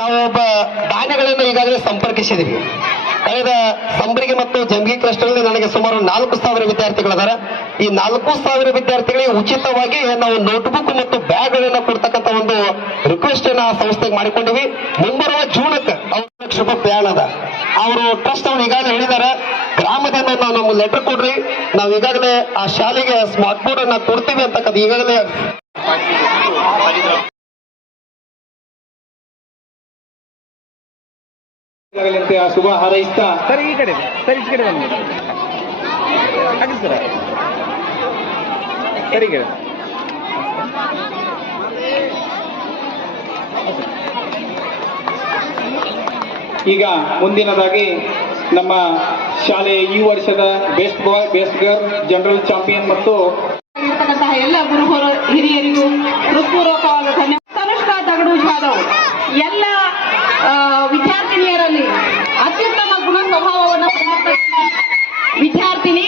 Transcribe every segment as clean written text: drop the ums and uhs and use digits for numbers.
ನಾವು ಒಬ್ಬ ದಾನಿಗಳನ್ನು ಈಗಾಗಲೇ ಸಂಪರ್ಕಿಸಿದ್ವಿ. ಕಳೆದ ಸಂಬರಿಗೆ ಮತ್ತು ಜಂಬಗಿ ಕ್ಲಸ್ಟರ್ನಲ್ಲಿ ನನಗೆ ಸುಮಾರು 4,000 ವಿದ್ಯಾರ್ಥಿಗಳಿದ್ದಾರೆ. ಈ 4,000 ವಿದ್ಯಾರ್ಥಿಗಳಿಗೆ ಉಚಿತವಾಗಿ ನಾವು ನೋಟ್ಬುಕ್ ಮತ್ತು ಬ್ಯಾಗ್ ಗಳನ್ನ ಕೊಡ್ತಕ್ಕಂಥ ಒಂದು ರಿಕ್ವೆಸ್ಟ್ ಅನ್ನ ಸಂಸ್ಥೆಗೆ ಮಾಡಿಕೊಂಡಿವಿ. ಮುಂಬರುವ ಜೂನಕ್ಕೆ ₹1,00,000 ಪ್ಲಾನ್ ಅದ. ಅವರು ಟ್ರಸ್ಟ್ ಅವರು ಈಗಾಗಲೇ ಹೇಳಿದ್ದಾರೆ, ಗ್ರಾಮದಿಂದ ನಾವು ನಮ್ಗೆ ಲೆಟರ್ ಕೊಡ್ರಿ, ನಾವು ಈಗಾಗಲೇ ಆ ಶಾಲೆಗೆ ಸ್ಮಾರ್ಟ್ ಬೋರ್ಡ್ ಅನ್ನ ಕೊಡ್ತೀವಿ ಅಂತಕ್ಕಂಥ ಈಗಾಗಲೇ ಶುಭ ಹಾರೈಸ್ತಾ ಸರ್ ಈ ಕಡೆ ಬನ್ನಿ ಸರ್ ಈ ಕಡೆ. ಈಗ ಮುಂದಿನದಾಗಿ ನಮ್ಮ ಶಾಲೆಯ ಈ ವರ್ಷದ best boy best girl general champion ಮತ್ತು ಎಲ್ಲ ಗುರುಗಳು ಹಿರಿಯರಿಗೂ ಹೃತ್ಪೂರ್ವಕವಾದ ಧನ್ಯವಾದ. ತನುಷ್ಕಾ ತಗಡು ಜಾಧವ್ ಎಲ್ಲ ವಿದ್ಯಾರ್ಥಿನಿಯರಲ್ಲಿ ಅತ್ಯುತ್ತಮ ಗುಣ ಸ್ವಭಾವವನ್ನು ವಿದ್ಯಾರ್ಥಿನಿ,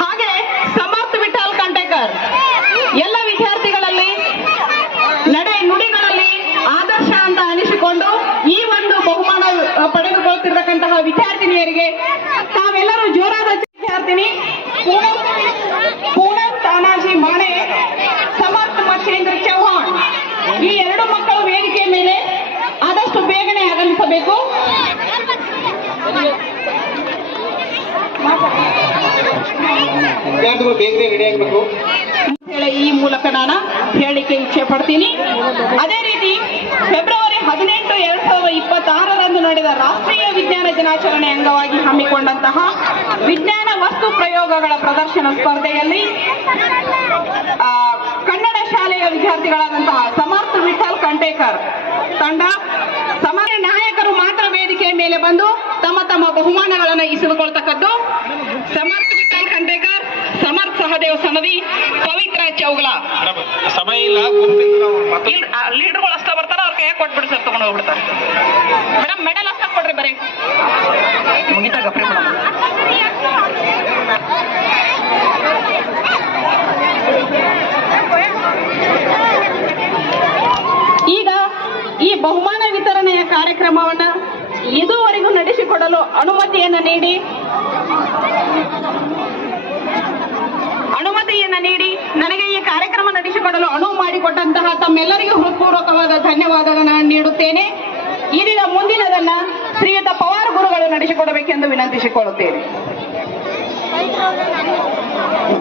ಹಾಗೆ ಸಮರ್ಥ ವಿಠಲ್ ಕಂಟೇಕರ್ ಎಲ್ಲ ವಿದ್ಯಾರ್ಥಿಗಳಲ್ಲಿ ನಡೆ ನುಡಿಗಳಲ್ಲಿ ಆದರ್ಶ ಅಂತ ಅನಿಸಿಕೊಂಡು ಈ ಒಂದು ಬಹುಮಾನ ಪಡೆದುಕೊಳ್ಳುತ್ತಿರತಕ್ಕಂತಹ ವಿದ್ಯಾರ್ಥಿನಿಯರಿಗೆ ತಾವೆಲ್ಲರೂ ಜೋರಾದ ವಿದ್ಯಾರ್ಥಿನಿ ಪೂನಂ ತಾನಾಜಿ ಮಾಣೆ, ಸಮರ್ಥ ಮಚ್ಚೇಂದ್ರ ಚೌಹಾಣ್ ಈ ಎರಡು ಮಕ್ಕಳು ವೇದಿಕೆ ಮೇಲೆ ಆದಷ್ಟು ಬೇಗನೆ ಆಗಮಿಸಬೇಕು. ಬೇಗನೆ ರೆಡಿ ಆಗಬೇಕು ಹೇಳಿ ಈ ಮೂಲಕ ನಾನು ಹೇಳಿಕೆ ಇಚ್ಛೆ ಪಡ್ತೀನಿ. ಅದೇ ರೀತಿ ಫೆಬ್ರವರಿ 18, 2026 ನಡೆದ ರಾಷ್ಟ್ರೀಯ ವಿಜ್ಞಾನ ದಿನಾಚರಣೆ ಅಂಗವಾಗಿ ಹಮ್ಮಿಕೊಂಡಂತಹ ವಿಜ್ಞಾನ ವಸ್ತು ಪ್ರಯೋಗಗಳ ಪ್ರದರ್ಶನ ಸ್ಪರ್ಧೆಯಲ್ಲಿ ಕನ್ನಡ ಶಾಲೆಯ ವಿದ್ಯಾರ್ಥಿಗಳಾದಂತಹ ಸಮರ್ಥ ವಿಠಲ್ ಕಂಟೇಕರ್ ತಂಡ ಸಮರ ನಾಯಕರು ಮಾತ್ರ ವೇದಿಕೆಯ ಮೇಲೆ ಬಂದು ತಮ್ಮ ತಮ್ಮ ಬಹುಮಾನಗಳನ್ನು ಇಸಿದುಕೊಳ್ತಕ್ಕದ್ದು. ಸಮರ್ಥ ವಿಠಲ್ ಕಂಟೇಕರ್, ಸಮರ್ಥ ಸಹದೇವ್ ಸನದಿ, ಪವಿತ್ರ ಚೌಗಲ. ಸಮಯ ಇಲ್ಲ, ಲೀಡರ್ಗಳು ಅಷ್ಟ ಬರ್ತಾರ, ಅವ್ರ ಕೈ ಕೊಟ್ಬಿಡಿ ಸರ್, ತಗೊಂಡು ಹೋಗ್ಬಿಡ್ತಾರೆ. ಮೇಡಮ್ ಮೆಡಲ್ ಅಷ್ಟ ಕೊಡ್ರಿ, ಬರೀ ಮುಗಿತಾ ಗಪ್ರಿ ಮೇಡಮ್. ಈಗ ಈ ಬಹುಮಾನ ವಿತರಣೆಯ ಕಾರ್ಯಕ್ರಮವನ್ನ ಇದುವರೆಗೂ ನಡೆಸಿಕೊಡಲು ಅನುಮತಿಯನ್ನ ನೀಡಿ ನನಗೆ ಈ ಕಾರ್ಯಕ್ರಮ ನಡೆಸಿಕೊಡಲು ಅನುವು ಮಾಡಿಕೊಟ್ಟಂತಹ ತಮ್ಮೆಲ್ಲರಿಗೂ ಹೃತ್ಪೂರ್ವಕವಾದ ಧನ್ಯವಾದಗಳನ್ನು ನೀಡುತ್ತೇನೆ. ಇದೀಗ ಮುಂದಿನದನ್ನ ಶ್ರೀಯುತ ಪವಾರ್ ಗುರುಗಳು ನಡೆಸಿಕೊಡಬೇಕೆಂದು ವಿನಂತಿಸಿಕೊಳ್ಳುತ್ತೇನೆ.